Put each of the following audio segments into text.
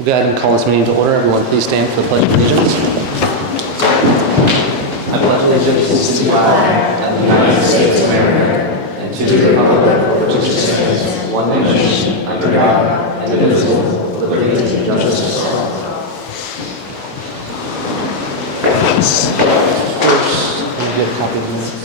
We'll go ahead and call this meeting to order. Everyone please stand for the Pledge of Allegiance. I pledge allegiance to the flag of the United States of America and to the republic for which it stands, one nation, under God, indivisible, with liberty and justice for all. First, can you get a copy of the minutes?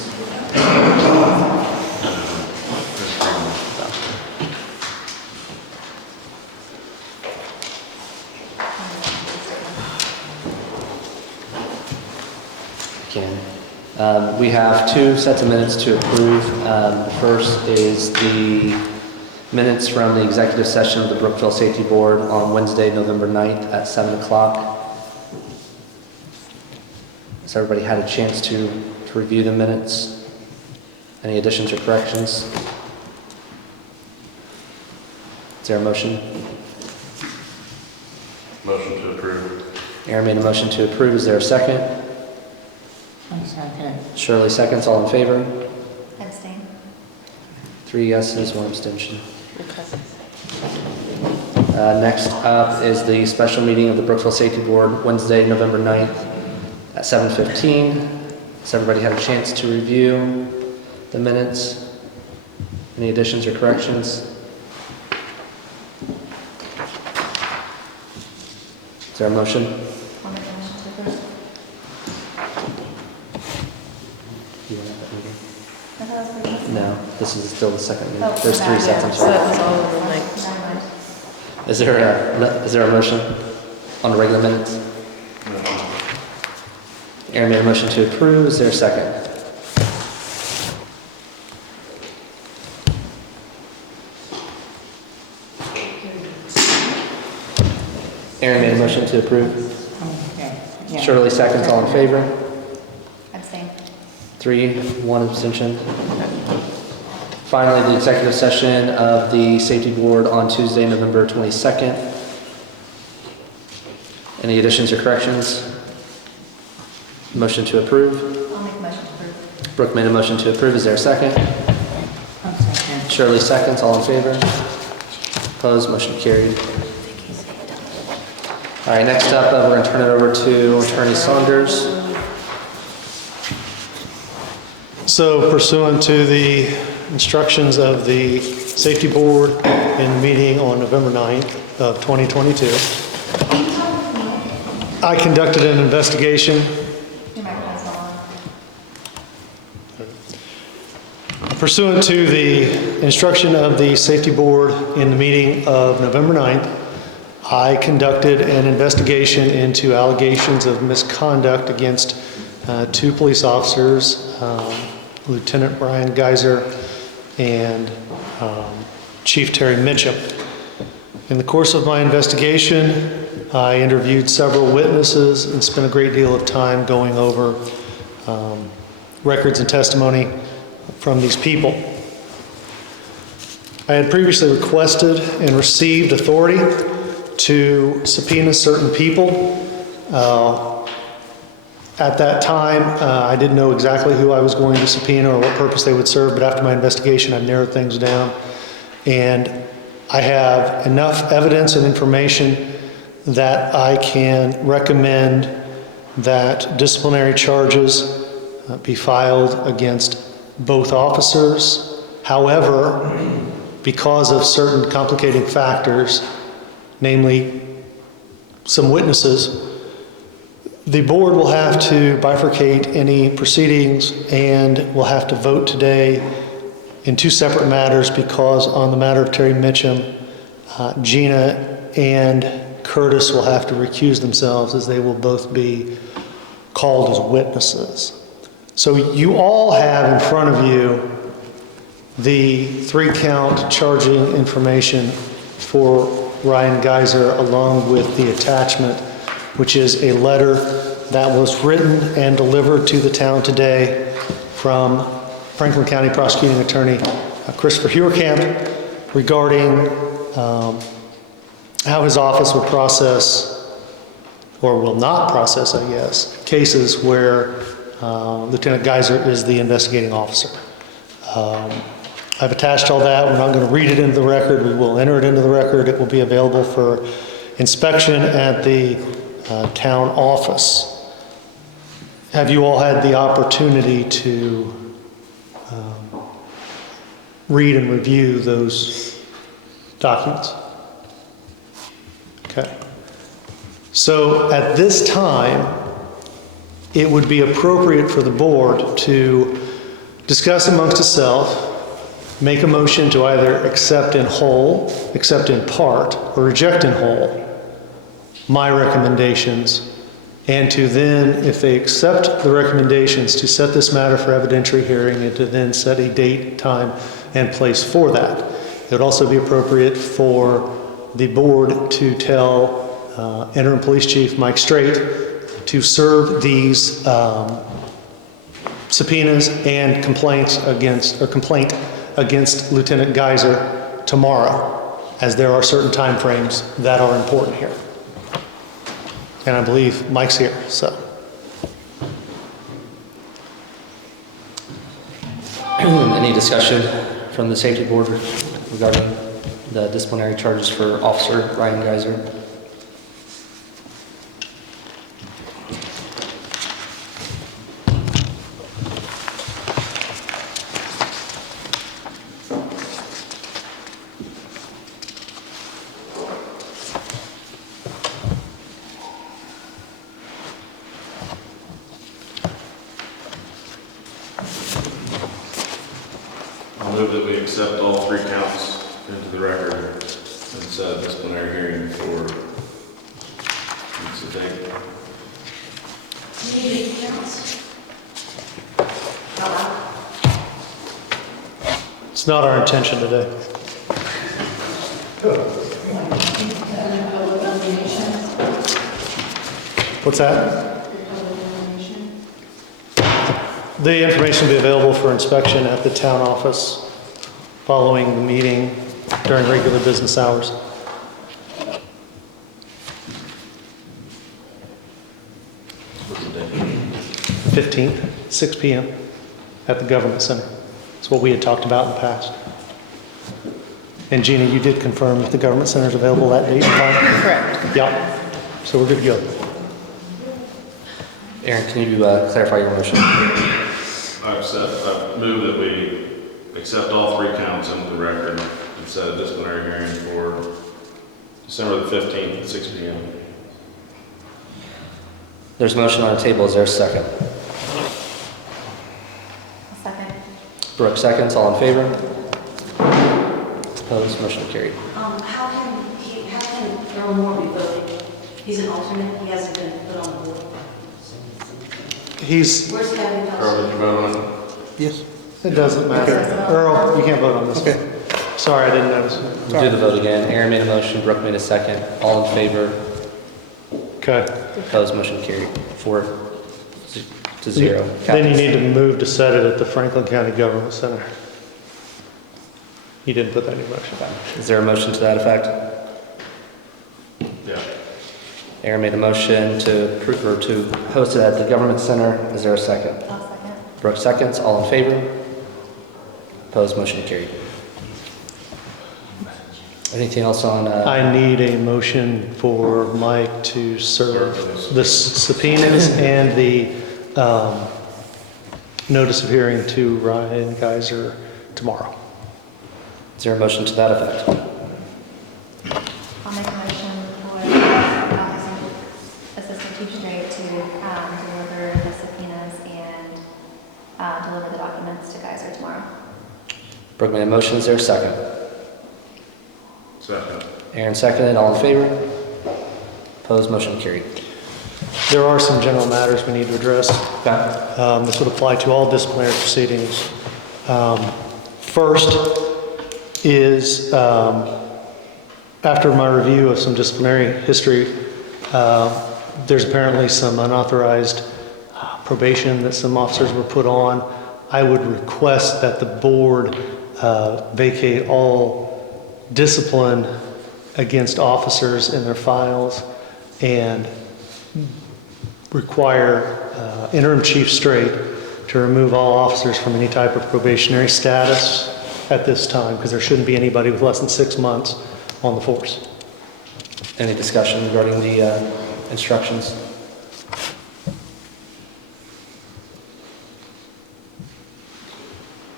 We have two sets of minutes to approve. First is the minutes from the executive session of the Brookville Safety Board on Wednesday, November 9th at 7 o'clock. Has everybody had a chance to review the minutes? Any additions or corrections? Is there a motion? Motion to approve. Aaron made a motion to approve. Is there a second? Second. Shirley seconds. All in favor? Abstain. 3 yeses, 1 abstention. Okay. Next up is the special meeting of the Brookville Safety Board, Wednesday, November 9th at 7:15. Has everybody had a chance to review the minutes? Any additions or corrections? Is there a motion? I'll make a motion to approve. You want to have that meeting? I thought it was pretty good. No, this is still the second meeting. Oh, There's 3 yeah. sets, I'm So sorry. it was all over like. Never mind. Is there a motion on the regular minutes? Aaron made a motion to approve. Is there a second? Aaron made a motion to approve. Okay. Yeah. Shirley seconds. All in favor? Abstain. 3, 1 abstention. Finally, the executive session of the Safety Board on Tuesday, November 22nd. Any additions or corrections? Motion to approve. I'll make a motion to approve. Brooke made a motion to approve. Is there a second? I'll second. Shirley seconds. All in favor? Opposed? Motion carried. All right, next up, we're going to turn it over to Tony Saunders. So pursuant to the instructions of the Safety Board in the meeting on November 9th of 2022, I conducted an investigation. Your microphone's not on. Pursuant to the instruction of the Safety Board in the meeting of November 9th, I conducted an investigation into allegations of misconduct against 2 police officers, Lieutenant Ryan Geiser and Chief Terry Mitchum. In the course of my investigation, I interviewed several witnesses and spent a great deal of time going over records and testimony from these people. I had previously requested and received authority to subpoena certain people. At that time, I didn't know exactly who I was going to subpoena or what purpose they would serve, but after my investigation, I've narrowed things down. And I have enough evidence and information that I can recommend that disciplinary charges be filed against both officers. However, because of certain complicating factors, namely some witnesses, the board will have to bifurcate any proceedings and will have to vote today in 2 separate matters, because on the matter of Terry Mitchum, Gina and Curtis will have to recuse themselves, as they will both be called as witnesses. So you all have in front of you the 3-count charging information for Ryan Geiser, along with the attachment, which is a letter that was written and delivered to the town today from Franklin County Prosecuting Attorney Christopher Heurkamp regarding how his office will process, or will not process, I guess, cases where Lieutenant Geiser is the investigating officer. I've attached all that. We're not going to read it into the record. We will enter it into the record. It will be available for inspection at the town office. Have you all had the opportunity to read and review those documents? Okay. So at this time, it would be appropriate for the board to discuss amongst itself, make a motion to either accept in whole, accept in part, or reject in whole my recommendations, and to then, if they accept the recommendations, to set this matter for evidentiary hearing and to then set a date, time, and place for that. It would also be appropriate for the board to tell Interim Police Chief Mike Strait to serve these subpoenas and complaint against Lieutenant Geiser tomorrow, as there are certain timeframes that are important here. And I believe Mike's here, so. Any discussion from the safety board regarding the disciplinary charges for Officer Ryan Geiser? I'll move that we accept all 3 counts into the record and set a disciplinary hearing for, what's the date? It's not our intention today. What's that? The information will be available for inspection at the town office following the meeting during regular business hours. What's the date? 15th, 6 p.m. at the Government Center. That's what we had talked about in the past. And Gina, you did confirm that the Government Center is available that date and time? Correct. Yeah. So we're good to go. Aaron, can you clarify your motion? I move that we accept all 3 counts into the record and set a disciplinary hearing for December the 15th at 6 p.m. There's a motion on the table. Is there a second? I'll second. Brooke seconds. All in favor? Opposed? Motion carried. How can Earl Moore be voting? He's an alternate, he hasn't been put on the board. He's, Where's Cathy Pelsor? Earl, did you vote on it? yes, it doesn't matter. Earl, you can't vote on this. Okay. Sorry, I didn't notice. We'll do the vote again. Aaron made a motion. Brooke made a second. All in favor? Okay. Opposed? Motion carried. 4-0. Then you need to move to set it at the Franklin County Government Center. You didn't put that in your motion. Is there a motion to that effect? Yeah. Aaron made a motion to host it at the Government Center. Is there a second? I'll second. Brooke seconds. All in favor? Opposed? Motion carried. Anything else on? I need a motion for Mike to serve the subpoenas and the notice of hearing to Ryan Geiser tomorrow. Is there a motion to that effect? I'll make a motion for Assistant Chief Terry to deliver the subpoenas and deliver the documents to Geiser tomorrow. Brooke made a motion. Is there a second? Second. Aaron seconded. All in favor? Opposed? Motion carried. There are some general matters we need to address. Okay. This would apply to all disciplinary proceedings. First is, after my review of some disciplinary history, there's apparently some unauthorized probation that some officers were put on. I would request that the board vacate all discipline against officers in their files and require Interim Chief Strait to remove all officers from any type of probationary status at this time, because there shouldn't be anybody with less than 6 months on the force. Any discussion regarding the instructions?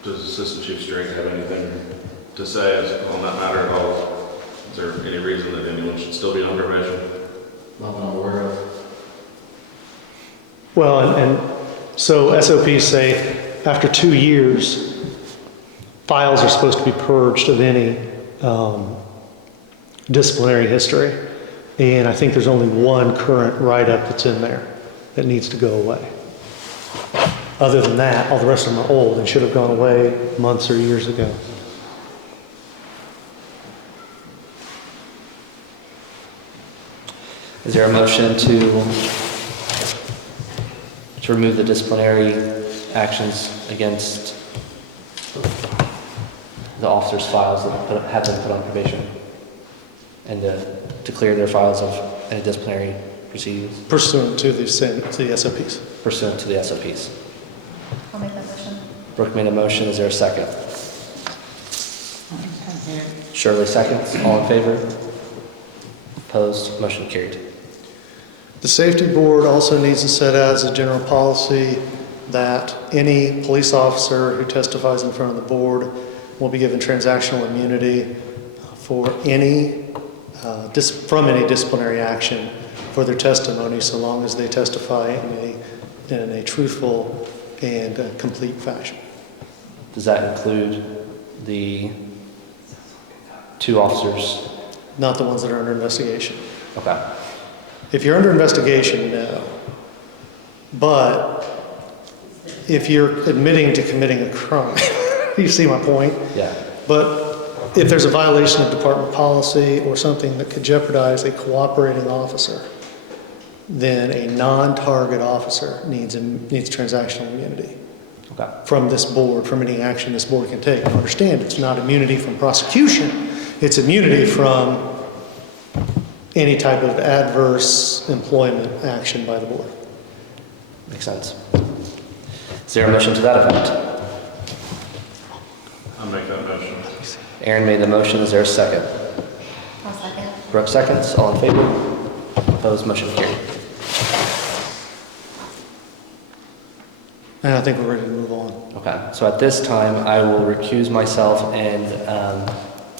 Does Assistant Chief Terry have anything to say on that matter at all? Is there any reason that anyone should still be on probation? Not that I'm aware of. Well, and so SOPs say after 2 years, files are supposed to be purged of any disciplinary history. And I think there's only one current write-up that's in there that needs to go away. Other than that, all the rest of them are old and should have gone away months or years ago. Is there a motion to remove the disciplinary actions against the officers' files that have been put on probation? And to clear their files of any disciplinary proceedings Pursuant to the SOPs. pursuant to the SOPs. I'll make that motion. Brooke made a motion. Is there a second? Shirley seconds. All in favor? Opposed? Motion carried. The safety board also needs to set out as a general policy that any police officer who testifies in front of the board will be given transactional immunity for from any disciplinary action for their testimony, so long as they testify in a truthful and complete fashion. Does that include the 2 officers? Not the ones that are under investigation. Okay. If you're under investigation, no. But if you're admitting to committing a crime, you see my point? Yeah. But if there's a violation of department policy or something that could jeopardize a cooperating officer, then a non-target officer needs transactional immunity Okay. from this board, from any action this board can take. Now, understand, it's not immunity from prosecution. It's immunity from any type of adverse employment action by the board. Makes sense. Is there a motion to that effect? I'll make that motion. Aaron made the motion. Is there a second? I'll second. Brooke seconds. All in favor? Opposed? Motion carried. And I think we're ready to move on. Okay. So at this time, I will recuse myself, and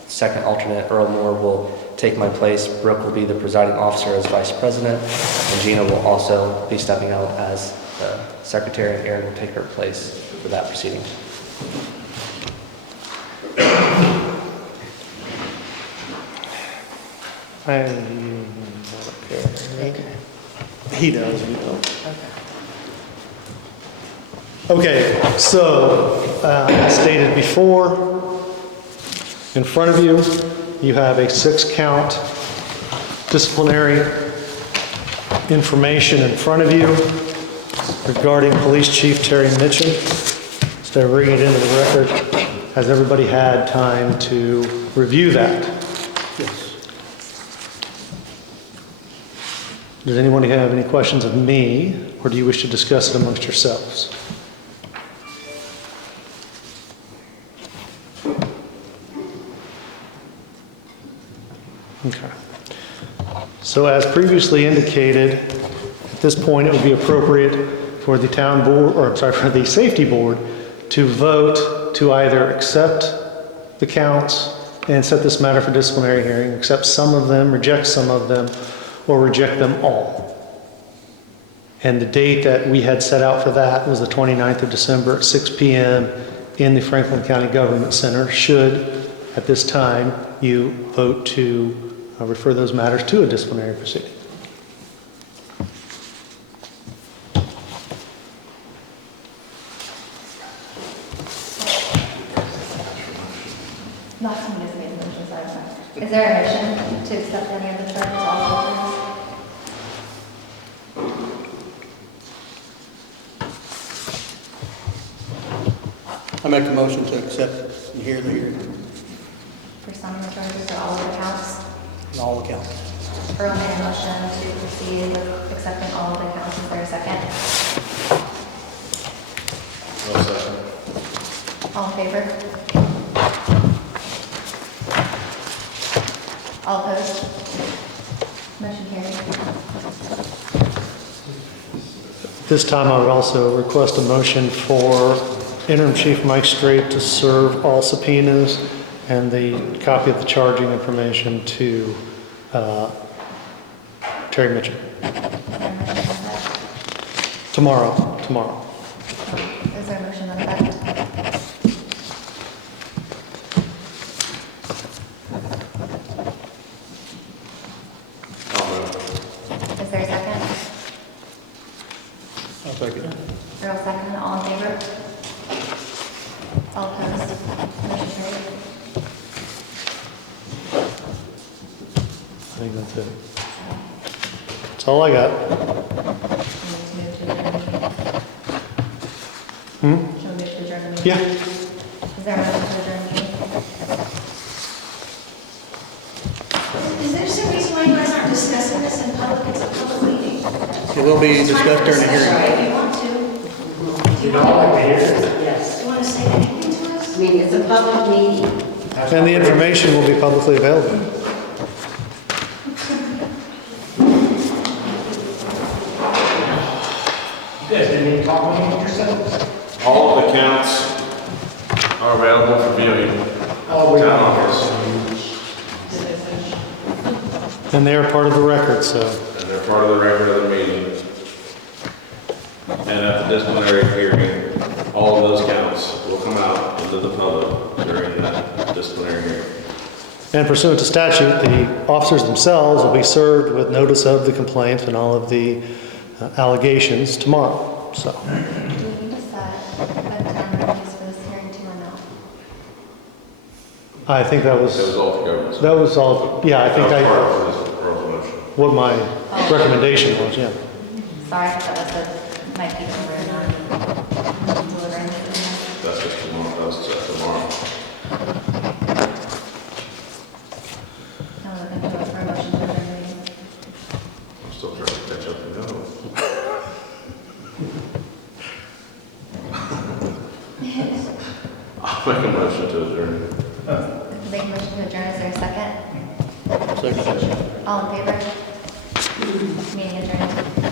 second alternate Earl Moore will take my place. Brooke will be the presiding officer as vice president, and Gina will also be stepping out as the secretary, and Aaron will take her place for that proceeding. I don't care. He does, we don't. Okay, so as stated before, in front of you, you have a 6-count disciplinary information in front of you regarding Police Chief Terry Mitchum. Instead of bringing it into the record, has everybody had time to review that? Yes. Does anyone have any questions of me, or do you wish to discuss it amongst yourselves? Okay. So as previously indicated, at this point it would be appropriate for the town board, or I'm sorry, for the safety board to vote to either accept the counts and set this matter for disciplinary hearing, accept some of them, reject some of them, or reject them all. And the date that we had set out for that was the 29th of December at 6 p.m. in the Franklin County Government Center, should, at this time, you vote to refer those matters to a disciplinary proceeding. Not someone has made a motion, sorry. Is there a motion to accept any of the charges, all of I make a motion to accept and hear the hearing them? For some of the charges or all of the counts? on all accounts. Earl made a motion to proceed with accepting all of the counts. Is there a second? I'll second. All in favor? All opposed? This time I would also request a motion for interim chief Mike Straight to serve all subpoenas and the copy of the charging information to Terry Mitchum. Tomorrow. Is there a motion on that? I'll move. Is there a second? I'll take it. Earl second, all in favor? All opposed? Motion carried. I think that's it. That's all I got. Shall we move to adjourn the meeting? Yeah. Is there a motion to adjourn the meeting? Is there some reason why you guys aren't discussing this in public? It's a public meeting. It will be discussed during the hearing. If you want to. Do you Yes. want to say anything to us? I mean, it's a public meeting. And the information will be publicly available. You guys didn't even talk among yourselves. All of the counts are available for viewing at the town office, And they are part of the record, so. and they're part of the record of the meeting. And at the disciplinary hearing, all of those counts will come out into the public during that disciplinary hearing. And pursuant to statute, the officers themselves will be served with notice of the complaint and all of the allegations tomorrow, so. Do we need to set a time release for this hearing too or no? I think that It was was, all to government. that was all, yeah, I think That was I, part of this Earl's motion. what my recommendation was, yeah. Sorry, I thought that was the, might be over and not delivering. That's just tomorrow, that's just tomorrow. Now we're looking for a motion to adjourn the meeting. I'm still trying to catch up to know. I'll make a motion to adjourn. Make a motion to adjourn, is there a second? Second. All in favor? Meeting adjourned.